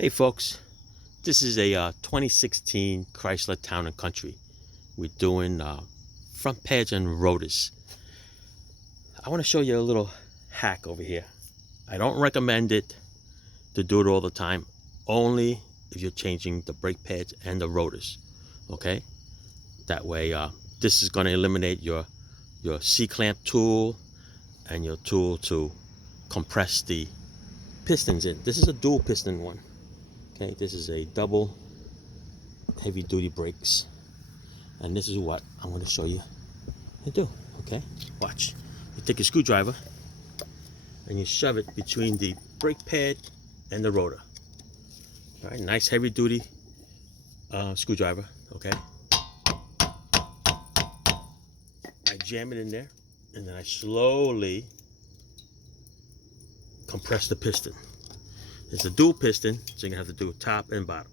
Hey folks, this is a 2016 Chrysler Town & Country. We're doing front pads and rotors. I want to show you a little hack over here. I don't recommend it to do it all the time, only if you're changing the brake pads and the rotors, okay? That way, this is going to eliminate your C-clamp tool and your tool to compress the pistons in. This is a dual piston one. Okay, this is a double heavy duty brakes, and this is what I'm going to show you to do. Okay, watch. You take a screwdriver and you shove it between the brake pad and the rotor. All right, nice heavy duty screwdriver. Okay, I jam it in there and then I slowly compress the piston. It's a dual piston, so you're going to have to do top and bottom.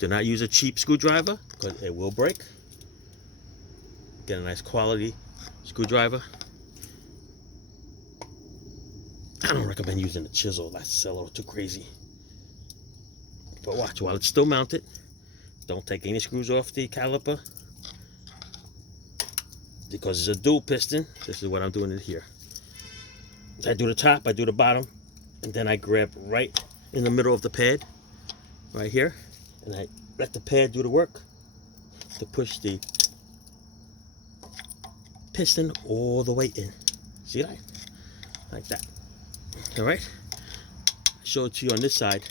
Do not use a cheap screwdriver because it will break. Get a nice quality screwdriver. I don't recommend using a chisel. That's a little too crazy. But watch, while it's still mounted, don't take any screws off the caliper. Because it's a dual piston, this is what I'm doing it here. I do the top, I do the bottom. And then I grab right in the middle of the pad, right here, and I let the pad do the work to push the piston all the way in. See that? Like that. All right. I show it to you on this side.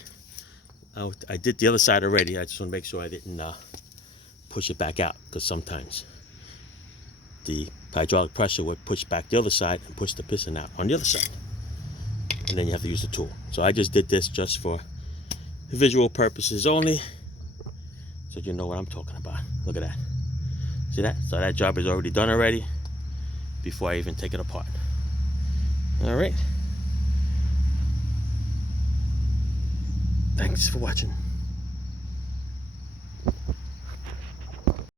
I did the other side already. I just want to make sure I didn't push it back out, because sometimes the hydraulic pressure would push back the other side and push the piston out on the other side. And then you have to use the tool. So I just did this just for visual purposes only, so you know what I'm talking about. Look at that. See that? So that job is already done already before I even take it apart. All right. Thanks for watching.